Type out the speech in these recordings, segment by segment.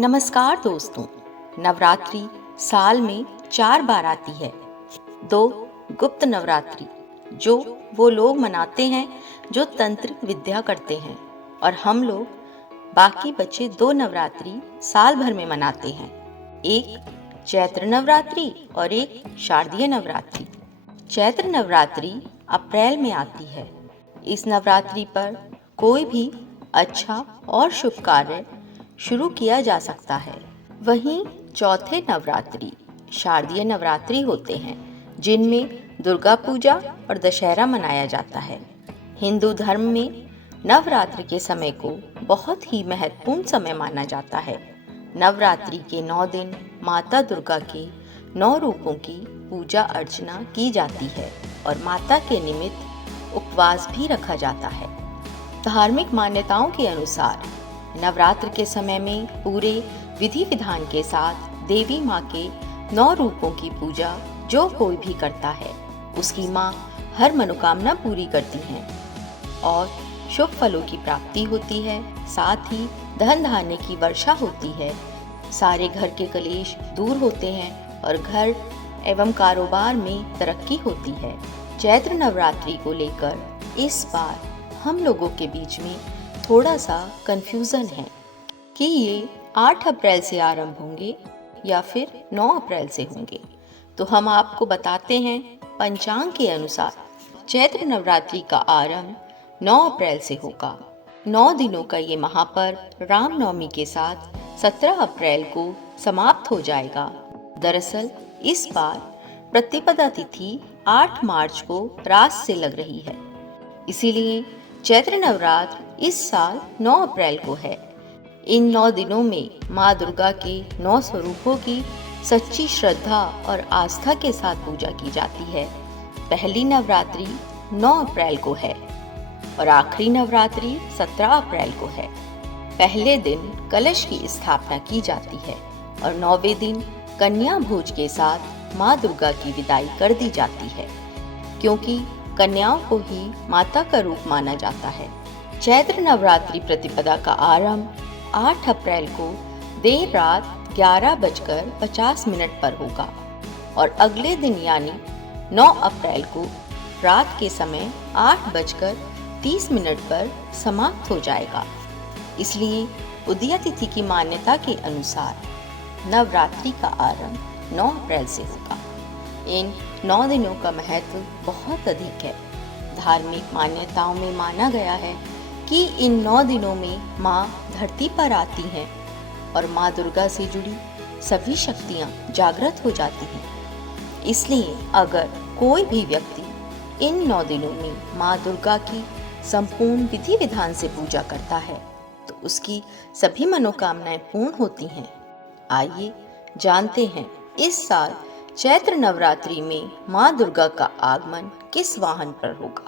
नमस्कार दोस्तों। नवरात्रि साल में 4 बार आती है। 2 गुप्त नवरात्रि जो वो लोग मनाते हैं जो तंत्र विद्या करते हैं, और हम लोग बाकी बचे 2 नवरात्रि साल भर में मनाते हैं। एक चैत्र नवरात्रि और एक शारदीय नवरात्रि। चैत्र नवरात्रि अप्रैल में आती है। इस नवरात्रि पर कोई भी अच्छा और शुभ कार्य शुरू किया जा सकता है। वहीं चौथे नवरात्रि शारदीय नवरात्रि होते हैं, जिनमें दुर्गा पूजा और दशहरा मनाया जाता है। हिंदू धर्म में नवरात्रि के समय को बहुत ही महत्वपूर्ण समय माना जाता है। नवरात्रि के 9 दिन माता दुर्गा के 9 रूपों की पूजा अर्चना की जाती है और माता के निमित्त उपवास भी रखा जाता है। धार्मिक मान्यताओं के अनुसार नवरात्र के समय में पूरे विधि विधान के साथ देवी माँ के 9 रूपों की पूजा जो कोई भी करता है, उसकी माँ हर मनोकामना पूरी करती हैं और शुभ फलों की प्राप्ति होती है। साथ ही धन धान्य की वर्षा होती है। सारे घर के कलेश दूर होते हैं और घर एवं कारोबार में तरक्की होती है। चैत्र नवरात्रि को लेकर इस बार हम लोगों के बीच में थोड़ा सा कंफ्यूजन है कि ये 8 अप्रैल से आरंभ होंगे या फिर 9 अप्रैल से होंगे। तो हम आपको बताते हैं, पंचांग के अनुसार चैत्र नवरात्रि का आरंभ 9 अप्रैल से होगा। 9 दिनों का ये महापर्व रामनवमी के साथ 17 अप्रैल को समाप्त हो जाएगा। दरअसल इस बार प्रतिपदा तिथि 8 मार्च को रात से लग रही है, इसीलिए चैत्र नवरात्र इस साल 9 अप्रैल को है। इन 9 दिनों में माँ दुर्गा के 9 स्वरूपों की सच्ची श्रद्धा और आस्था के साथ पूजा की जाती है। पहली नवरात्रि 9 अप्रैल को है और आखिरी नवरात्रि 17 अप्रैल को है। पहले दिन कलश की स्थापना की जाती है और 9वें दिन कन्या भोज के साथ माँ दुर्गा की विदाई कर दी जाती है, क्योंकि कन्याओं को ही माता का रूप माना जाता है। चैत्र नवरात्रि प्रतिपदा का आरंभ 8 अप्रैल को देर रात 11:50 पर होगा और अगले दिन यानी 9 अप्रैल को रात के समय 8:30 पर समाप्त हो जाएगा। इसलिए उदया तिथि की मान्यता के अनुसार नवरात्रि का आरंभ 9 अप्रैल से होगा। इन 9 दिनों का महत्व बहुत अधिक है। धार्मिक मान्यताओं में माना गया है कि इन 9 दिनों में माँ धरती पर आती हैं और माँ दुर्गा से जुड़ी सभी शक्तियाँ जागृत हो जाती हैं। इसलिए अगर कोई भी व्यक्ति इन 9 दिनों में माँ दुर्गा की संपूर्ण विधि विधान से पूजा करता है तो उसकी सभी मनोकामनाएं पूर्ण होती हैं। आइए जानते हैं इस साल चैत्र नवरात्रि में माँ दुर्गा का आगमन किस वाहन पर होगा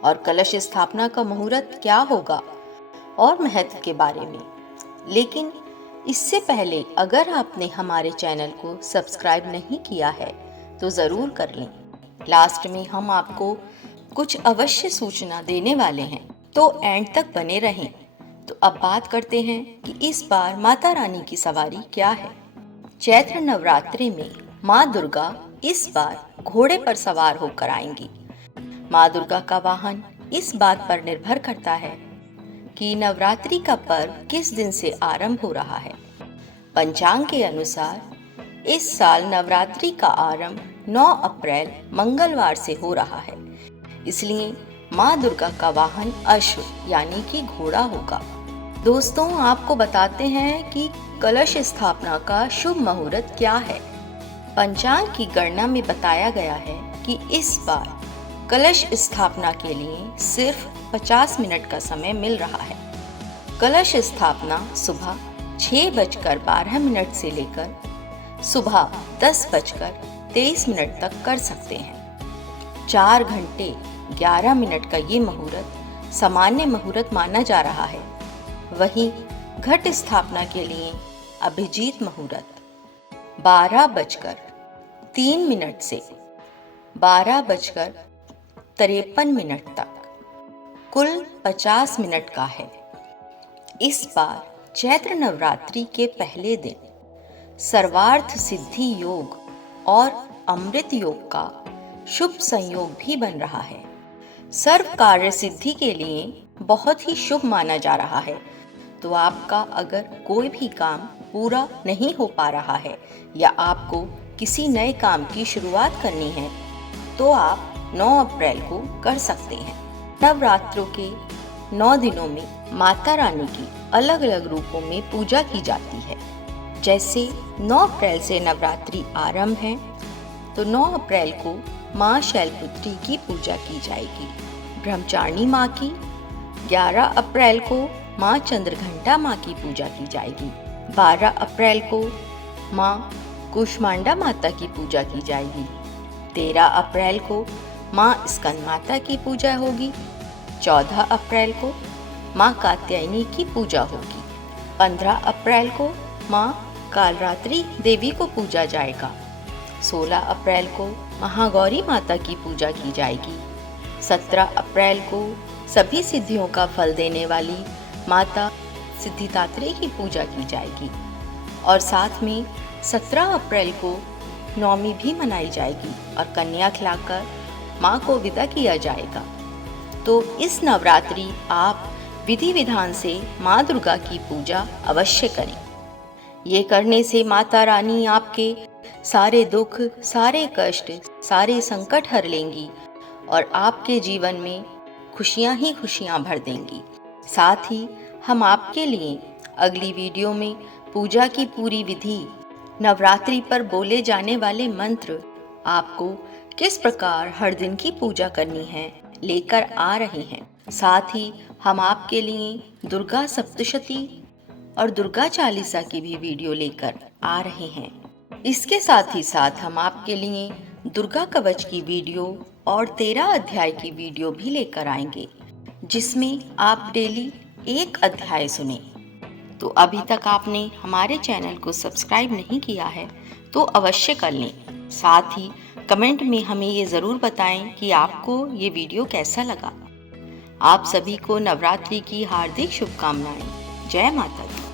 और कलश स्थापना का मुहूर्त क्या होगा और महत्व के बारे में। लेकिन इससे पहले अगर आपने हमारे चैनल को सब्सक्राइब नहीं किया है तो ज़रूर कर लें। लास्ट में हम आपको कुछ अवश्य सूचना देने वाले हैं, तो एंड तक बने रहें। तो अब बात करते हैं कि इस बार माता रानी की सवारी क्या है। चैत्र नवरात्रि में माँ दुर्गा इस बार घोड़े पर सवार होकर आएंगी। माँ दुर्गा का वाहन इस बात पर निर्भर करता है कि नवरात्रि का पर्व किस दिन से आरंभ हो रहा है। पंचांग के अनुसार इस साल नवरात्रि का आरंभ 9 अप्रैल मंगलवार से हो रहा है, इसलिए माँ दुर्गा का वाहन अश्व यानी कि घोड़ा होगा। दोस्तों, आपको बताते हैं कि कलश स्थापना का शुभ मुहूर्त क्या है। पंचांग की गणना में बताया गया है कि इस बार कलश स्थापना के लिए सिर्फ 50 मिनट का समय मिल रहा है। कलश स्थापना सुबह 6:12 से लेकर सुबह 10:23 तक कर सकते हैं। 4 घंटे 11 मिनट का ये मुहूर्त सामान्य मुहूर्त माना जा रहा है। वहीं घट स्थापना के लिए अभिजीत मुहूर्त 12:03 से 12:53 तक कुल 50 मिनट का है। इस बार चैत्र नवरात्रि के पहले दिन सर्वार्थ सिद्धि योग और अमृत योग का शुभ संयोग भी बन रहा है। सर्व कार्य सिद्धि के लिए बहुत ही शुभ माना जा रहा है। तो आपका अगर कोई भी काम पूरा नहीं हो पा रहा है या आपको किसी नए काम की शुरुआत करनी है तो आप 9 अप्रैल को कर सकते हैं। नवरात्रों के 9 दिनों में माता रानी की अलग अलग रूपों में पूजा की जाती है। जैसे 9 अप्रैल से नवरात्रि आरंभ है तो 9 अप्रैल को माँ शैलपुत्री की पूजा की जाएगी। ब्रह्मचारिणी माँ की 11 अप्रैल को माँ चंद्रघंटा माँ की पूजा की जाएगी। 12 अप्रैल को माँ कूष्मांडा माता की पूजा की जाएगी। 13 अप्रैल को माँ स्कंद माता की पूजा होगी। 14 अप्रैल को माँ कात्यायनी की पूजा होगी। 15 अप्रैल को माँ कालरात्रि देवी को पूजा जाएगा। 16 अप्रैल को महागौरी माता की पूजा की जाएगी। 17 अप्रैल को सभी सिद्धियों का फल देने वाली माता सिद्धिदात्री की पूजा की जाएगी और साथ में 17 अप्रैल को नवमी भी मनाई जाएगी और कन्या खिलाकर माँ को विदा किया जाएगा। तो इस नवरात्रि आप विधि विधान से माँ दुर्गा की पूजा अवश्य करें। ये करने से माता रानी आपके सारे दुख, सारे कष्ट, सारे संकट हर लेंगी और आपके जीवन में खुशियाँ ही खुशियाँ भर देंगी। साथ ही हम आपके लिए अगली वीडियो में पूजा की पूरी विधि, नवरात्रि पर बोले जाने वाले मंत्र, आपको किस प्रकार हर दिन की पूजा करनी है लेकर आ रहे हैं। साथ ही हम आपके लिए दुर्गा सप्तशती और दुर्गा चालीसा की भी वीडियो लेकर आ रहे हैं। इसके साथ ही साथ हम आपके लिए दुर्गा कवच की वीडियो और 13 अध्याय की वीडियो भी लेकर आएंगे, जिसमें आप डेली एक अध्याय सुने। तो अभी तक आपने हमारे चैनल को सब्सक्राइब नहीं किया है तो अवश्य कर लें। साथ ही कमेंट में हमें ये ज़रूर बताएं कि आपको ये वीडियो कैसा लगा। आप सभी को नवरात्रि की हार्दिक शुभकामनाएं। जय माता दी।